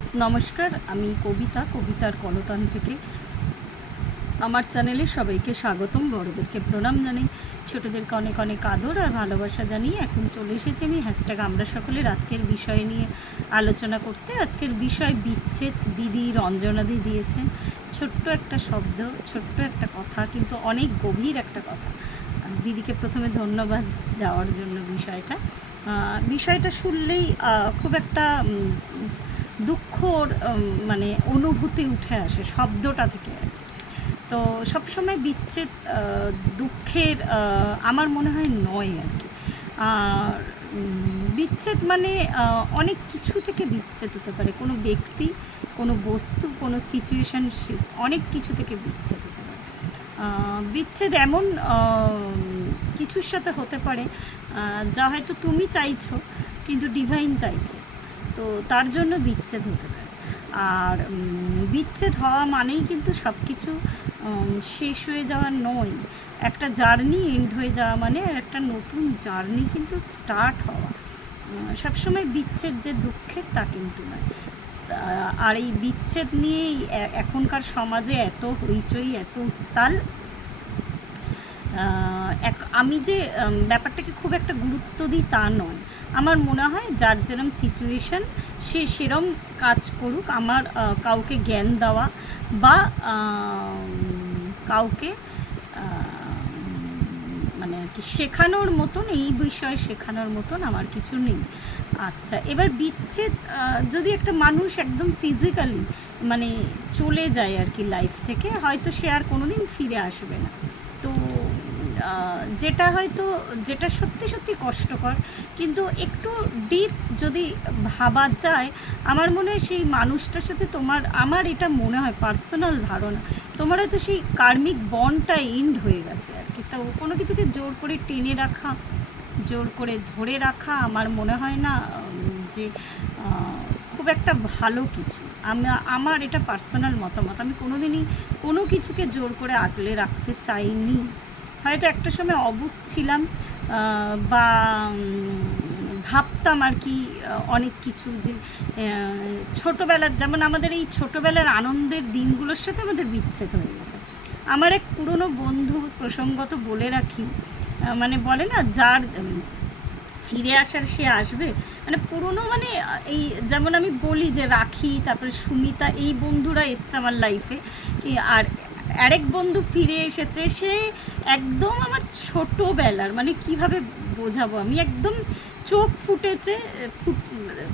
নমস্কার, আমি কবিতার কলতান থেকে আমার চ্যানেলে সবাইকে স্বাগতম। বড়দেরকে প্রণাম জানাই, ছোটদেরকে অনেক অনেক আদর আর ভালোবাসা জানিয়ে এখন চলে এসেছি আমি আমরা সকলের আজকের বিষয় নিয়ে আলোচনা করতে। আজকের বিষয় বিচ্ছেদ। দিদি রঞ্জনাদি দিয়েছেন ছোট্ট একটা শব্দ, ছোট্ট একটা কথা, কিন্তু অনেক গভীর একটা কথা। দিদিকে প্রথমে ধন্যবাদ দেওয়ার জন্য। বিষয়টা শুনলেই খুব একটা দুঃখর মানে অনুভূতি উঠে আসে শব্দটা থেকে। তো সবসময় বিচ্ছেদ দুঃখের আমার মনে হয় নয় আর কি। আর বিচ্ছেদ মানে অনেক কিছু থেকে বিচ্ছেদ হতে পারে, কোনো ব্যক্তি, কোনো বস্তু, কোনো সিচুয়েশনশিপ, অনেক কিছু থেকে বিচ্ছেদ হতে পারে। বিচ্ছেদ এমন কিছুর সাথে হতে পারে যা হয়তো তুমি চাইছো কিন্তু ডিভাইন চাইছে, তো তার জন্য বিচ্ছেদ হতে পারে। আর বিচ্ছেদ হওয়া মানেই কিন্তু সব কিছু শেষ হয়ে যাওয়া নয়। একটা জার্নি এন্ড হয়ে যাওয়া মানে একটা নতুন জার্নি কিন্তু স্টার্ট হওয়া। সবসময় বিচ্ছেদ যে দুঃখের তা কিন্তু নয়। আর এই বিচ্ছেদ নিয়েই এখনকার সমাজে এত হইচই, এত উত্তাল। আমি যে ব্যাপারটাকে খুব একটা গুরুত্ব দিই তা নয়। আমার মনে হয় যার যেরম সিচুয়েশান সে সেরম কাজ করুক। আমার কাউকে জ্ঞান দেওয়া বা কাউকে মানে আর কি শেখানোর মতন, এই বিষয়ে শেখানোর মতন আমার কিছু নেই। আচ্ছা, এবার বিচ্ছেদ যদি একটা মানুষ একদম ফিজিক্যালি মানে চলে যায় আর কি লাইফ থেকে, হয়তো সে আর কোনো দিন ফিরে আসবে না। তো যেটা সত্যি সত্যি কষ্টকর, কিন্তু একটু ডিপ যদি ভাবা যায়, আমার মনে হয় সেই মানুষটার সাথে আমার এটা মনে হয় পার্সোনাল ধারণা, তোমার হয়তো সেই কার্মিক বন্ডটা এন্ড হয়ে গেছে আর কি। তো কোনো কিছুকে জোর করে টেনে রাখা, জোর করে ধরে রাখা আমার মনে হয় না যে খুব একটা ভালো কিছু। আমার এটা পার্সোনাল মতামত। আমি কোনোদিনই কোনো কিছুকে জোর করে আগলে রাখতে চাইনি। হয়তো একটা সময় অবুঝ ছিলাম বা ভাবতাম আর কি অনেক কিছু, যে ছোটোবেলার, যেমন আমাদের এই ছোটোবেলার আনন্দের দিনগুলোর সাথে আমাদের বিচ্ছেদ হয়ে গেছে। আমার এক পুরনো বন্ধু, প্রসঙ্গত বলে রাখি, মানে বলে না যার ফিরে আসার সে আসবে, মানে পুরনো, মানে এই যেমন আমি বলি যে রাখি, তারপরে সুমিতা, এই বন্ধুরা এসছে আমার লাইফে। আর আরেক বন্ধু ফিরে এসেছে, সে একদম আমার ছোটোবেলার, মানে কিভাবে বোঝাবো আমি, একদম চোখ ফুটেছে,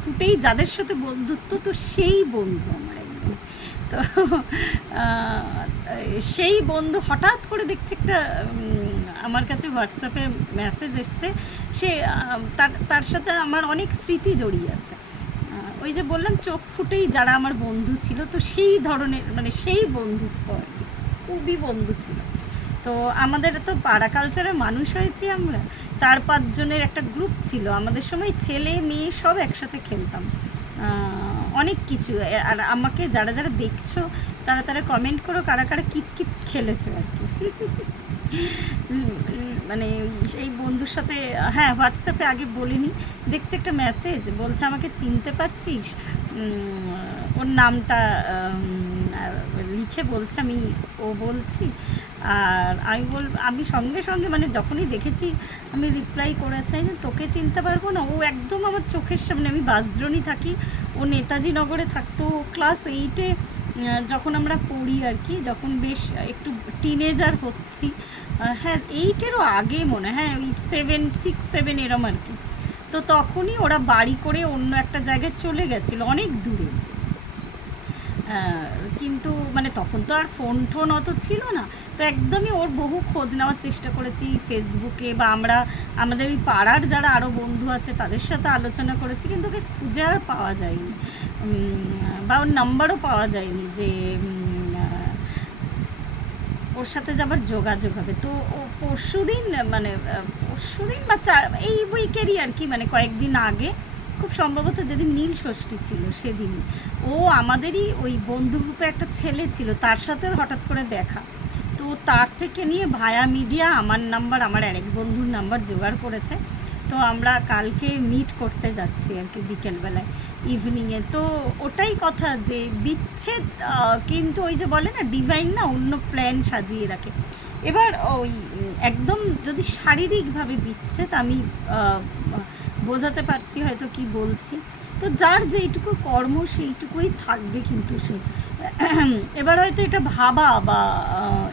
ফুটেই যাদের সাথে বন্ধুত্ব, তো সেই বন্ধু আমার একদম। তো সেই বন্ধু হঠাৎ করে দেখছি একটা আমার কাছে হোয়াটসঅ্যাপে মেসেজ এসছে। সে তার সাথে আমার অনেক স্মৃতি জড়িয়ে আছে। ওই যে বললাম চোখ ফুটেই যারা আমার বন্ধু ছিল, তো সেই ধরনের, মানে সেই বন্ধুত্ব আর কি, খুবই বন্ধু ছিল। তো আমাদের তো পাড়া কালচারের মানুষ হয়েছি আমরা, 4-5 জনের একটা গ্রুপ ছিল আমাদের সময়, ছেলে মেয়ে সব একসাথে খেলতাম অনেক কিছু। আর আমাকে যারা যারা দেখছো তারা কমেন্ট করো কারা কারা কিত খেলেছো আর কি। মানে সেই বন্ধুর সাথে, হ্যাঁ, হোয়াটসঅ্যাপে আগে বলিনি, দেখছি একটা মেসেজ, বলছে আমাকে চিনতে পারছিস, ওর নামটা লিখে বলছে, আমি বলছি। আর আমি সঙ্গে সঙ্গে, মানে যখনই দেখেছি আমি রিপ্লাই করেছি যে তোকে চিনতে পারবো না, ও একদম আমার চোখের সামনে। আমি বাসদ্রোণী থাকি, ও নেতাজি নগরে থাকতো। ক্লাস 8-এ যখন আমরা পড়ি আর কি, যখন বেশ একটু টিনেজার হচ্ছি, হ্যাঁ 8-এরও আগে মনে, হ্যাঁ ওই 6-7 এরম আর কি। তো তখনই ওরা বাড়ি করে অন্য একটা জায়গায় চলে গেছিলো, অনেক দূরে। কিন্তু মানে তখন তো আর ফোন অত ছিল না, তো একদমই ওর বহু খোঁজ নেওয়ার চেষ্টা করেছি ফেসবুকে, বা আমাদের ওই পাড়ার যারা আরও বন্ধু আছে তাদের সাথে আলোচনা করেছি, কিন্তু ওকে খুঁজে আর পাওয়া যায়নি, বা ওর নাম্বারও পাওয়া যায়নি যে ওর সাথে যে আবার যোগাযোগ হবে। তো ও পরশুদিন বা এই উইকেরই আর কি, মানে কয়েকদিন আগে, খুব সম্ভবত যেদিন নীল ষষ্ঠী ছিল সেদিনই, ও আমাদেরই ওই বন্ধু গ্রুপে একটা ছেলে ছিল, তার সাথেও হঠাৎ করে দেখা। তো তার থেকে নিয়ে ভায়া মিডিয়া আমার নাম্বার, আমার আরেক বন্ধুর নাম্বার জোগাড় করেছে। তো আমরা কালকে মিট করতে যাচ্ছি আর কি বিকেলবেলায়, ইভিনিংয়ে। তো ওটাই কথা যে বিচ্ছেদ কিন্তু ওই যে বলে না ডিভাইন না অন্য প্ল্যান সাজিয়ে রাখে। এবার ওই একদম যদি শারীরিকভাবে বিচ্ছেদ, আমি বোঝাতে পারছি হয়তো কি বলছি, তো যার যেইটুকু কর্ম সেইটুকুই থাকবে কিন্তু সে। এবার হয়তো এটা ভাবা বা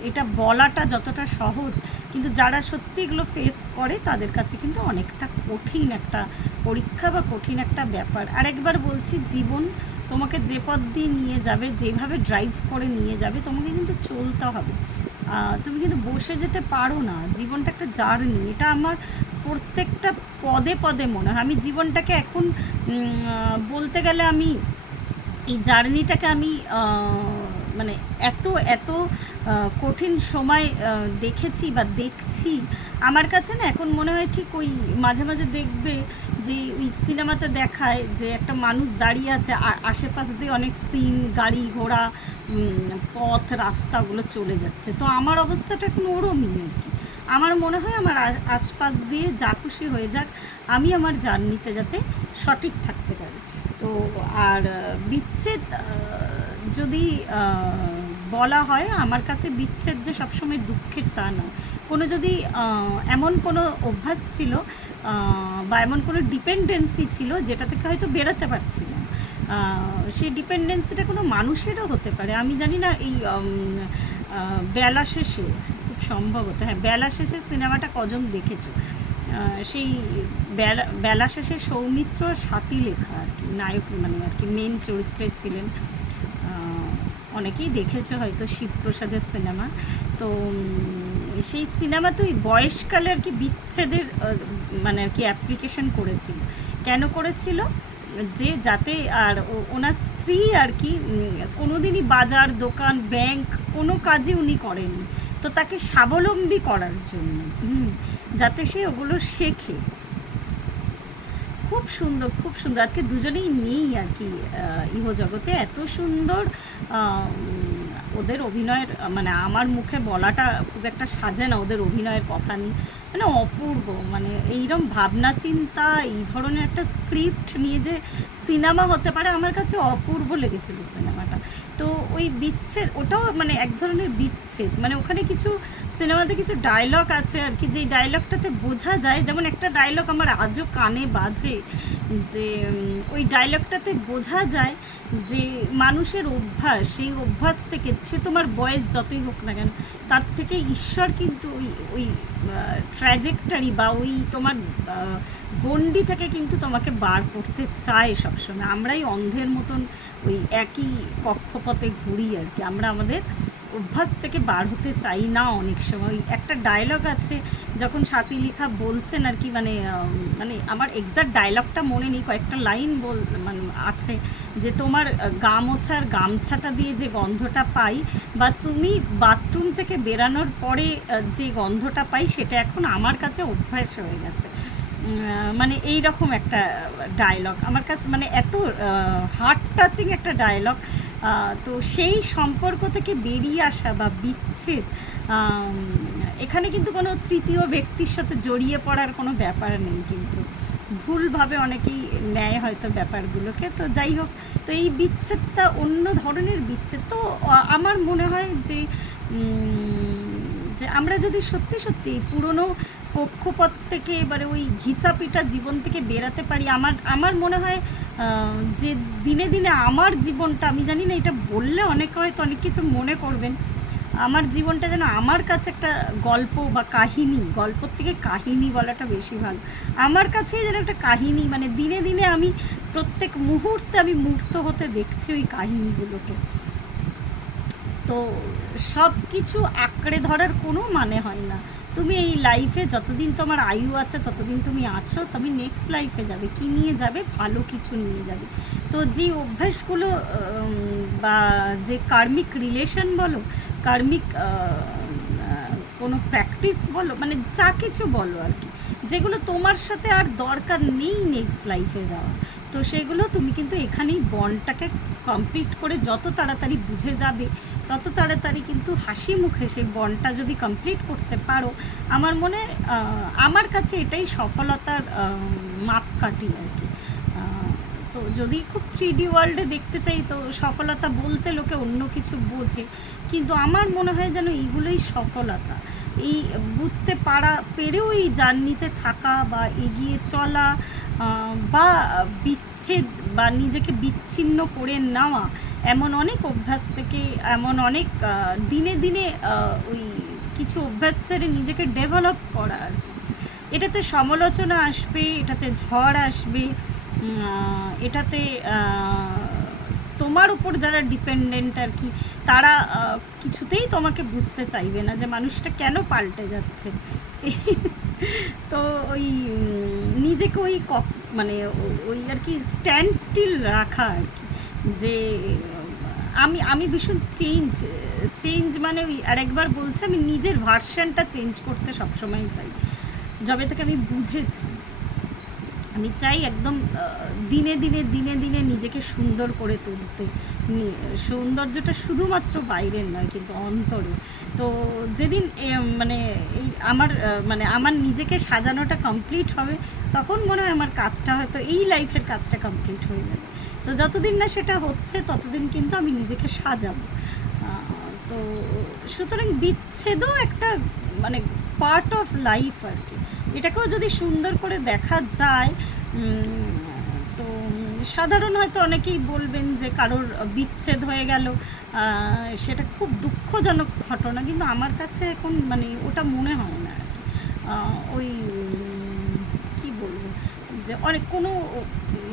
এটা বলাটা যতটা সহজ, কিন্তু যারা সত্যি এগুলো ফেস করে তাদের কাছে কিন্তু অনেকটা কঠিন একটা পরীক্ষা বা কঠিন একটা ব্যাপার। আর একবার বলছি, জীবন তোমাকে যে পথ দিয়ে নিয়ে যাবে, যেভাবে ড্রাইভ করে নিয়ে যাবে, তোমাকে কিন্তু চলতে হবে। তুমি কিন্তু বসে যেতে পারো না। জীবনটা একটা জার্নি, এটা আমার প্রত্যেকটা পদে পদে মনে হয়। আমি জীবনটাকে এখন বলতে গেলে আমি এই জার্নিটাকে আমি মানে এত এত কঠিন সময় দেখেছি বা দেখছি, আমার কাছে না এখন মনে হয় ঠিক ওই মাঝে মাঝে দেখবে যে ওই সিনেমাতে দেখায় যে একটা মানুষ দাঁড়িয়ে আছে, আশেপাশ দিয়ে অনেক সিন, গাড়ি ঘোড়া, পথ রাস্তাগুলো চলে যাচ্ছে। তো আমার অবস্থাটা এখন ওরমই আর কি। আমার মনে হয় আমার আশপাশ দিয়ে যা খুশি হয়ে যাক, আমি আমার জার্নিতে যাতে সঠিক থাকতে পারি। তো আর বিচ্ছেদ যদি বলা হয়, আমার কাছে বিচ্ছেদ যে সবসময় দুঃখের তা নয়। কোনো যদি এমন কোনো অভ্যাস ছিল বা এমন কোনো ডিপেন্ডেন্সি ছিল যেটা থেকে হয়তো বেরোতে পারছি না, সেই ডিপেন্ডেন্সিটা কোনো মানুষেরও হতে পারে। আমি জানি না, এই বেলা শেষে, খুব সম্ভবত হ্যাঁ বেলা শেষে সিনেমাটা কজন দেখেছো? সেই বেলা শেষে সৌমিত্র স্বাতী লেখা আর কি নায়ক, মানে আর কি মেন চরিত্রে ছিলেন। অনেকেই দেখেছো হয়তো, শিবপ্রসাদের সিনেমা। তো সেই সিনেমা তো ওই বয়সকালে আর কি বিচ্ছেদের মানে আর কি অ্যাপ্লিকেশন করেছিল। কেন করেছিল? যে যাতে আর ওনার স্ত্রী আর কি কোনো দিনই বাজার দোকান ব্যাংক কোনো কাজই উনি করেননি, তো তাকে স্বাবলম্বী করার জন্য, যাতে সে ওগুলো শেখে। খুব সুন্দর, খুব সুন্দর। আজকে দুজনেই নেই আর কি ইহজগতে। এত সুন্দর ওদের অভিনয়ের, মানে আমার মুখে বলাটা খুব একটা সাজে না ওদের অভিনয়ের কথা নিয়ে, মানে অপূর্ব। মানে এইরকম ভাবনা চিন্তা, এই ধরনের একটা স্ক্রিপ্ট নিয়ে যে সিনেমা হতে পারে, আমার কাছে অপূর্ব লেগেছিল সিনেমাটা। তো ওই বিচ্ছেদ, ওটাও মানে এক ধরনের বিচ্ছেদ, মানে ওখানে কিছু সিনেমাতে কিছু ডায়লগ আছে আর কি, যেই ডায়লগটাতে বোঝা যায়, যেমন একটা ডায়লগ আমার আজও কানে বাজে, যে ওই ডায়লগটাতে বোঝা যায় যে মানুষের অভ্যাস, সেই অভ্যাস থেকে সে তোমার বয়স যতই হোক না কেন, তার থেকে ঈশ্বর কিন্তু ওই ওই ট্র্যাজেক্টরি বা ওই তোমার গণ্ডি থেকে কিন্তু তোমাকে বার করতে চায় সবসময়। আমরাই অন্ধের মতন ওই একই কক্ষপথে ঘুরি আর কি, আমরা আমাদের অভ্যাস থেকে বার হতে চাই না অনেক সময়। একটা ডায়লগ আছে যখন স্বাতীলেখা বলছেন আর কি, মানে মানে আমার এক্সাক্ট ডায়লগটা মনে নেই, কয়েকটা লাইন মানে আছে যে তোমার গা মোছার গামছাটা দিয়ে যে গন্ধটা পাই, বা তুমি বাথরুম থেকে বেরানোর পরে যে গন্ধটা পাই, সেটা এখন আমার কাছে অভ্যাস হয়ে গেছে। মানে এই রকম একটা ডায়লগ আমার কাছে, মানে এত হার্ট টাচিং একটা ডায়লগ। তো সেই সম্পর্ক থেকে বেরিয়ে আসা বা বিচ্ছেদ, এখানে কিন্তু কোনো তৃতীয় ব্যক্তির সাথে জড়িয়ে পড়ার কোনো ব্যাপার নেই, কিন্তু ভুলভাবে অনেকেই নেয় হয়তো ব্যাপারগুলোকে। তো যাই হোক, তো এই বিচ্ছেদটা অন্য ধরনের বিচ্ছেদ। তো আমার মনে হয় যে যে আমরা যদি সত্যি সত্যি পুরনো কক্ষপথ থেকে এবারে ওই ঘিসাপিটা জীবন থেকে বেরাতে পারি, আমার মনে হয় যে দিনে দিনে আমার জীবনটা, আমি জানি না এটা বললে অনেকে হয়তো অনেক কিছু মনে করবেন, আমার জীবনটা যেন আমার কাছে একটা গল্প বা কাহিনী, গল্পর থেকে কাহিনী বলাটা বেশি ভালো, আমার কাছেই যেন একটা কাহিনী। মানে দিনে দিনে আমি প্রত্যেক মুহূর্তে আমি মূর্ত হতে দেখছি ওই কাহিনীগুলোকে। তো সব কিছু আঁকড়ে ধরার কোনো মানে হয় না। তুমি এই লাইফে যতদিন তোমার আয়ু আছে ততদিন তুমি আছো, তুমি নেক্সট লাইফে যাবে, কি নিয়ে যাবে? ভালো কিছু নিয়ে যাবে। তো যে অভ্যাসগুলো বা যে কার্মিক রিলেশন বলো, কার্মিক কোনো প্র্যাকটিস বলো, মানে যা কিছু বলো আর কি, যেগুলো তোমার সাথে আর দরকার নেই নেক্সট লাইফে যাওয়া, তো সেগুলো তুমি কিন্তু এখানেই বন্ডটাকে কমপ্লিট করে যত তাড়াতাড়ি বুঝে যাবে তত তাড়াতাড়ি কিন্তু হাসি মুখে সেই বন্ডটা যদি কমপ্লিট করতে পারো, আমার মনে আমার কাছে এটাই সফলতার মাপকাঠি আর কি। তো যদি খুব 3D ওয়ার্ল্ডে দেখতে চাই তো সফলতা বলতে লোকে অন্য কিছু বোঝে, কিন্তু আমার মনে হয় যেন এইগুলোই সফলতা। এই বুঝতে পেরেও এই জার্নিতে থাকা বা এগিয়ে চলা বা বিচ্ছেদ বা নিজেকে বিচ্ছিন্ন করে নেওয়া, এমন অনেক অভ্যাস থেকে, এমন অনেক দিনে দিনে ওই কিছু অভ্যাস ছেড়ে নিজেকে ডেভেলপ করা আর কি। এটাতে সমালোচনা আসবে, এটাতে ঝড় আসবে, এটাতে তোমার উপর যারা ডিপেন্ডেন্ট আর কি, তারা কিছুতেই তোমাকে বুঝতে চাইবে না যে মানুষটা কেন পাল্টে যাচ্ছে। তো ওই নিজেকে ওই মানে ওই আর কি স্ট্যান্ড স্টিল রাখা আর কি, যে আমি ভীষণ চেঞ্জ মানে ওই আরেকবার বলছি, আমি নিজের ভার্সনটা চেঞ্জ করতে সবসময় চাই। যবে থেকে আমি বুঝেছি, আমি চাই একদম দিনে দিনে নিজেকে সুন্দর করে তুলতে। সৌন্দর্যটা শুধুমাত্র বাইরের নয় কিন্তু অন্তরে। তো যেদিন মানে এই আমার নিজেকে সাজানোটা কমপ্লিট হবে, তখন মনে হয় আমার কাজটা হয়তো এই লাইফের কাজটা কমপ্লিট হয়ে যাবে। তো যতদিন না সেটা হচ্ছে ততদিন কিন্তু আমি নিজেকে সাজাবো। তো সুতরাং বিচ্ছেদও একটা মানে পার্ট অফ লাইফ আর কি। এটাকেও যদি সুন্দর করে দেখা যায়, তো সাধারণ হয়তো অনেকেই বলবেন যে কারোর বিচ্ছেদ হয়ে গেল, সেটা খুব দুঃখজনক ঘটনা, কিন্তু আমার কাছে এখন মানে ওটা মনে হয় না আর কি। ওই কী বলবো, যে অনেক কোনো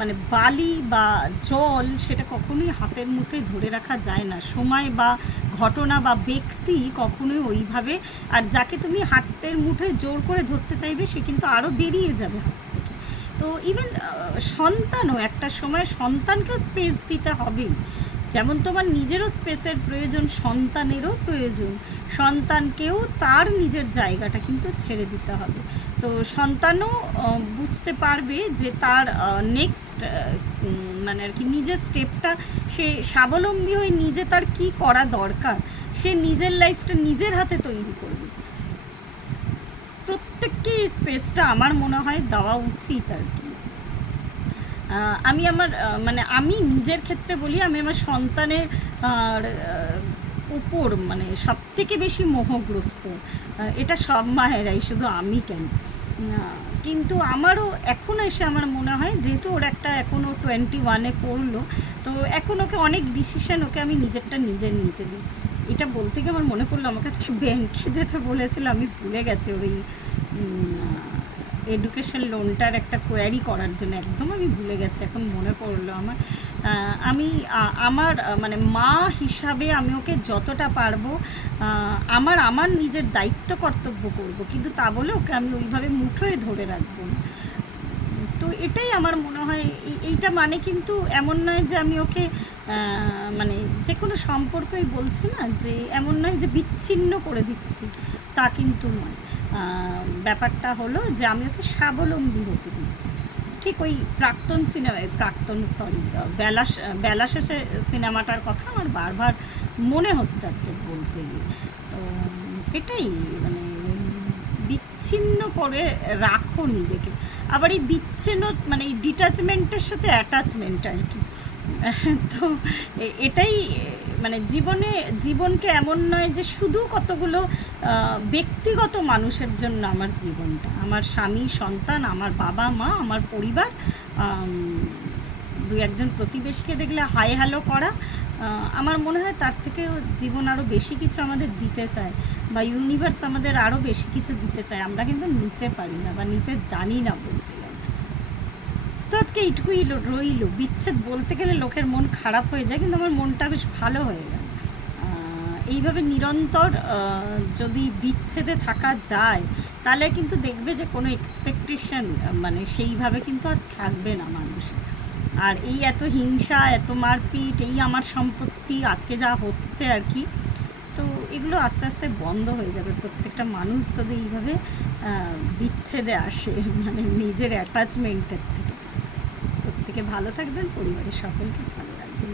মানে বালি বা জল সেটা কখনোই হাতের মুঠোয় ধরে রাখা যায় না। সময় বা ঘটনা বা ব্যক্তি কখনোই ওইভাবে, আর যাকে তুমি হাতের মুঠোয় জোর করে ধরতে চাইবে সে কিন্তু আরও বেরিয়ে যাবে হাত থেকে। তো ইভেন সন্তানও একটা সময়, সন্তানকেও স্পেস দিতে হবেই। যেমন তোমার নিজেরও স্পেসের প্রয়োজন, সন্তানেরও প্রয়োজন। সন্তানকেও তার নিজের জায়গাটা কিন্তু ছেড়ে দিতে হবে। তো সন্তানও বুঝতে পারবে যে তার নেক্সট মানে আর কি নিজের স্টেপটা, সে স্বাবলম্বী হয়ে নিজে তার কি করা দরকার, সে নিজের লাইফটা নিজের হাতে তৈরি করবে। প্রত্যেককে এই স্পেসটা আমার মনে হয় দেওয়া উচিত আর কি। আমি আমার আমি নিজের ক্ষেত্রে বলি, আমি আমার সন্তানের উপর মানে সবথেকে বেশি মোহগ্রস্ত। এটা সব মায়েরাই, শুধু আমি কেন। কিন্তু আমারও এখন এসে আমার মনে হয়, যেহেতু ওর একটা এখনও 21-এ পড়লো, তো এখন ওকে অনেক ডিসিশান ওকে আমি নিজেরটা নিজের নিতে দিই। এটা বলতে গিয়ে আমার মনে পড়লো, আমাকে আজকে ব্যাংকে যেতে বলেছিল, আমি ভুলে গেছি ওর এই এডুকেশন লোনটার একটা কোয়ারি করার জন্য, একদম আমি ভুলে গেছি, এখন মনে পড়লো আমার। আমার মানে মা হিসাবে আমি ওকে যতটা পারবো আমার নিজের দায়িত্ব কর্তব্য করব, কিন্তু তা বলে ওকে আমি ওইভাবে মুঠোয় ধরে রাখবো না। তো এটাই আমার মনে হয়। এইটা মানে কিন্তু এমন নয় যে আমি ওকে মানে যে কোনো সম্পর্কই বলছি না, যে এমন নয় যে বিচ্ছিন্ন করে দিচ্ছি, তা কিন্তু নয়। ব্যাপারটা হলো যে আমি ওকে স্বাবলম্বী হতে দিচ্ছি। ঠিক ওই বেলা শেষে সিনেমাটার কথা আমার বারবার মনে হচ্ছে আজকে বলতে গিয়ে। তো এটাই মানে বিচ্ছিন্ন করে রাখো নিজেকে। আবার এই বিচ্ছিন্ন মানে এই ডিট্যাচমেন্টের সাথে অ্যাটাচমেন্ট আর কি। তো এটাই মানে জীবনকে এমন নয় যে শুধু কতগুলো ব্যক্তিগত মানুষের জন্য আমার জীবনটা, আমার স্বামী, সন্তান, আমার বাবা মা, আমার পরিবার, দু একজন প্রতিবেশীকে দেখলে হাই হ্যালো করা, আমার মনে হয় তার থেকে জীবন আরও বেশি কিছু আমাদের দিতে চায়, বা ইউনিভার্স আমাদের আরও বেশি কিছু দিতে চায়, আমরা কিন্তু নিতে পারি না বা নিতে জানি না বলতে গেলে। তো আজকে এইটুকুই রইল। বিচ্ছেদ বলতে গেলে লোকের মন খারাপ হয়ে যায়, কিন্তু আমার মনটা বেশ ভালো হয়ে গেল। এইভাবে নিরন্তর যদি বিচ্ছেদে থাকা যায়, তাহলে কিন্তু দেখবে যে কোনো এক্সপেকটেশন মানে সেইভাবে কিন্তু আর থাকবে না মানুষের। আর এই এত হিংসা, এত মারপিট, এই আমার সম্পত্তি, আজকে যা হচ্ছে আর কি, তো এগুলো আস্তে আস্তে বন্ধ হয়ে যাবে। প্রত্যেকটা মানুষ যদি এইভাবে বিচ্ছেদে আসে, মানে নিজের অ্যাটাচমেন্টের থেকে, প্রত্যেক প্রত্যেকে ভালো থাকবেন, পরিবারের সকলকে ভালো রাখবেন।